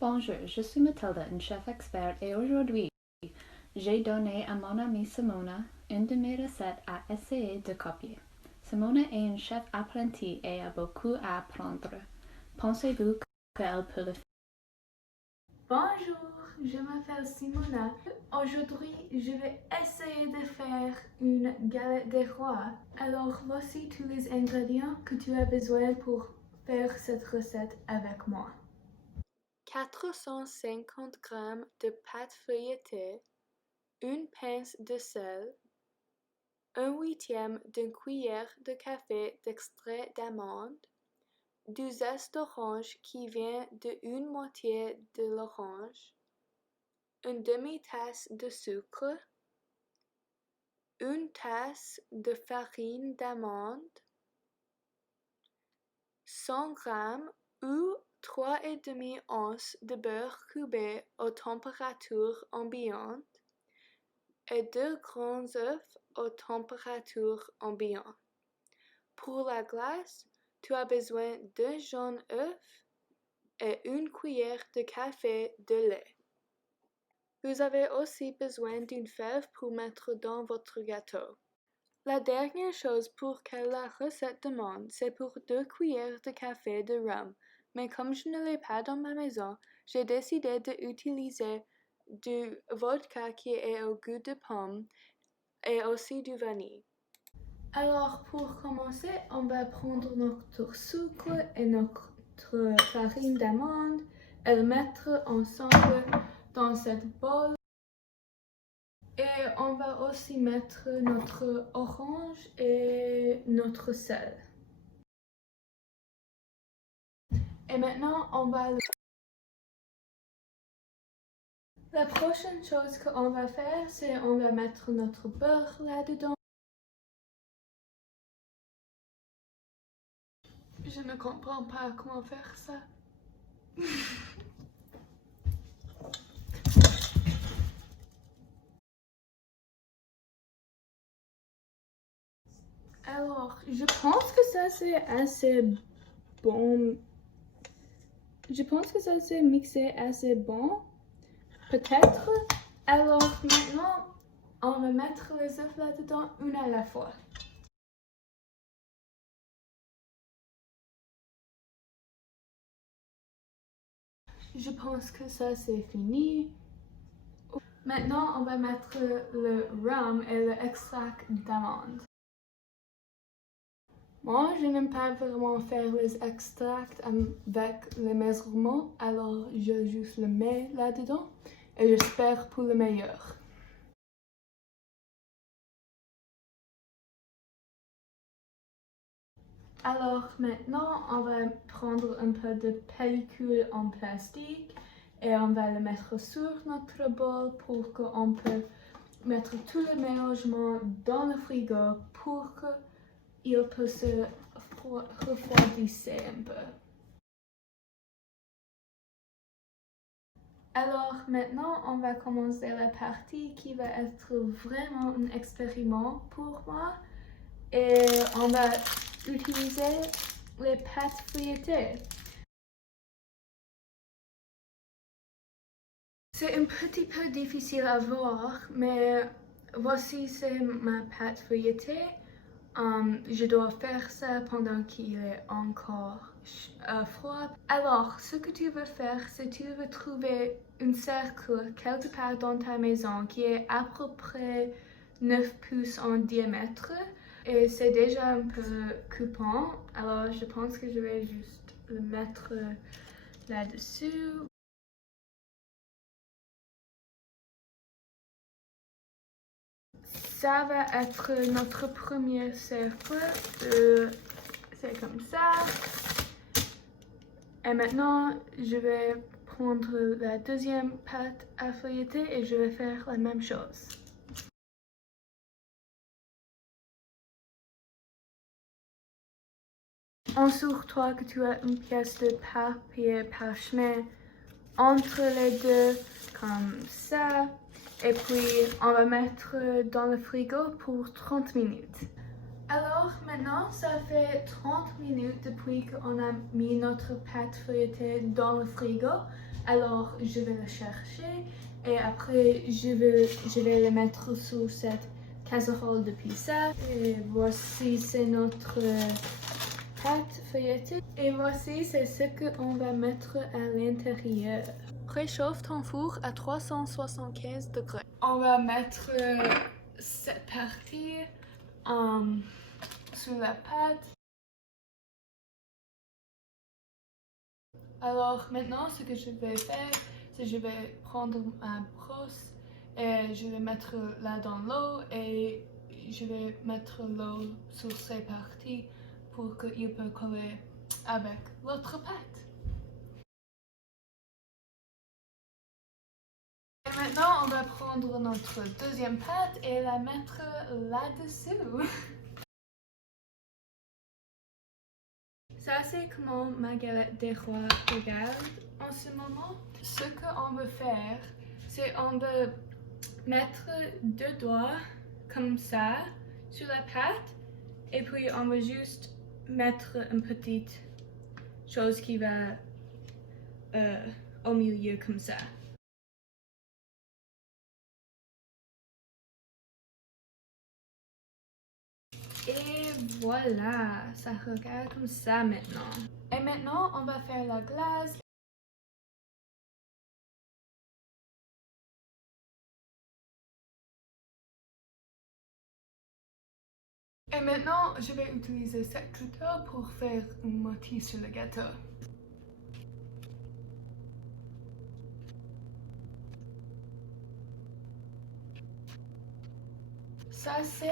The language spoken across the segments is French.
Bonjour, je suis Mathilda, une chef experte, et aujourd'hui, j'ai donné à mon amie Simona une de mes recettes à essayer de copier. Simona est une chef apprentie et a beaucoup à apprendre. Pensez-vous qu'elle peut le faire? Bonjour, je m'appelle Simona. Aujourd'hui, je vais essayer de faire une galette des rois. Alors, voici tous les ingrédients que tu as besoin pour faire cette recette avec moi. 450 g de pâte feuilletée, une pince de sel, 1/8 d'une cuillère de café d'extrait d'amande, du zeste d'orange qui vient de une moitié de l'orange, une demi-tasse de sucre, une tasse de farine d'amande, 100 g ou 3,5 onces de beurre cubé aux températures ambiantes et 2 grands œufs aux températures ambiantes. Pour la glace, tu as besoin d'un jaune œuf et une cuillère de café de lait. Vous avez aussi besoin d'une fève pour mettre dans votre gâteau. La dernière chose pour que la recette demande, c'est pour 2 cuillères de café de rhum. Mais comme je ne l'ai pas dans ma maison, j'ai décidé d'utiliser du vodka qui est au goût de pomme et aussi du vanille. Alors pour commencer, on va prendre notre sucre et notre farine d'amande et le mettre ensemble dans cette bol. Et on va aussi mettre notre orange et notre sel. Et maintenant, La prochaine chose qu'on va faire, c'est on va mettre notre beurre là-dedans. Je ne comprends pas comment faire ça. Alors, je pense que ça c'est assez bon. Je pense que ça c'est mixé assez bon. Peut-être. Alors maintenant, on va mettre les œufs là-dedans une à la fois. Je pense que ça c'est fini. Maintenant, on va mettre le rhum et l'extract d'amande. Moi, je n'aime pas vraiment faire les extracts avec les mesurements, alors je juste le mets là-dedans et j'espère pour le meilleur. Alors maintenant, on va prendre un peu de pellicule en plastique et on va le mettre sur notre bol pour qu'on peut mettre tout le mélangement dans le frigo pour qu'il peut se refroidisser un peu. Alors maintenant, on va commencer la partie qui va être vraiment un expériment pour moi. Et on va utiliser les pâtes feuilletées. C'est un petit peu difficile à voir, mais voici c'est ma pâte feuilletée. Je dois faire ça pendant qu'il est encore froid. Alors, ce que tu veux faire, c'est tu veux trouver un cercle quelque part dans ta maison qui est à peu près 9 pouces en diamètre. Et c'est déjà un peu coupant, alors je pense que je vais juste le mettre là-dessus. Ça va être notre premier cercle. C'est comme ça. Et maintenant, je vais prendre la deuxième pâte à feuilleter et je vais faire la même chose. Assure-toi que tu as une pièce de papier parchemin entre les deux, comme ça. Et puis, on va mettre dans le frigo pour 30 minutes. Alors, maintenant, ça fait 30 minutes depuis qu'on a mis notre pâte feuilletée dans le frigo. Alors, je vais le chercher et après, je vais le mettre sur cette casserole de pizza. Et voici, c'est notre pâte feuilletée. Et voici, c'est ce qu'on va mettre à l'intérieur. Préchauffe ton four à 375 degrés. On va mettre cette partie sur la pâte. Alors maintenant, ce que je vais faire, c'est que je vais prendre ma brosse et je vais mettre là dans l'eau et je vais mettre l'eau sur ces parties pour qu'il peut coller avec l'autre pâte. Et maintenant, on va prendre notre deuxième pâte et la mettre là-dessous. Ça, c'est comment ma galette des rois regarde en ce moment. Ce qu'on veut faire, c'est on veut mettre 2 doigts comme ça sur la pâte et puis on va juste mettre une petite chose qui va au milieu comme ça. Et voilà, ça regarde comme ça maintenant. Et maintenant, on va faire la glace. Et maintenant, je vais utiliser cette couteau pour faire une moitié sur le gâteau. Ça, c'est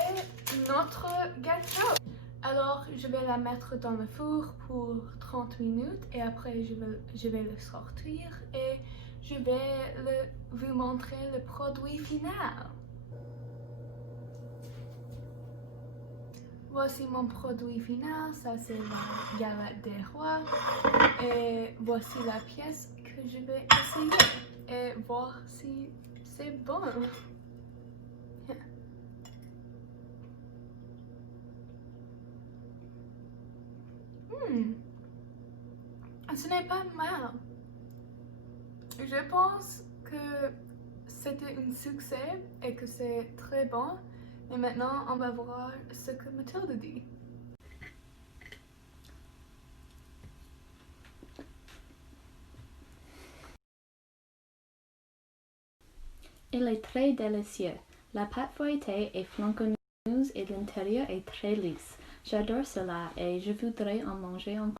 notre gâteau. Alors, je vais la mettre dans le four pour 30 minutes et après, je vais le sortir et je vais vous montrer le produit final. Voici mon produit final, ça c'est la galette des rois et voici la pièce que je vais essayer et voir si c'est bon. Ce n'est pas mal. Je pense que c'était un succès et que c'est très bon. Et maintenant, on va voir ce que Mathilde dit. Il est très délicieux. La pâte feuilletée est floconnuse et l'intérieur est très lisse. J'adore cela et je voudrais en manger encore.